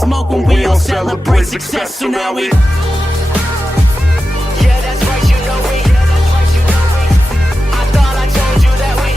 smoke when we all celebrate success. So now we that's right, you know we. I thought I told you that we.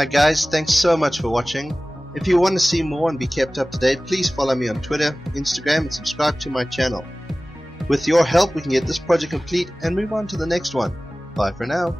Hi guys, thanks so much for watching. If you want to see more and be kept up to date, please follow me on Twitter, Instagram, and subscribe to my channel. With your help, we can get this project complete and move on to the next one. Bye for now.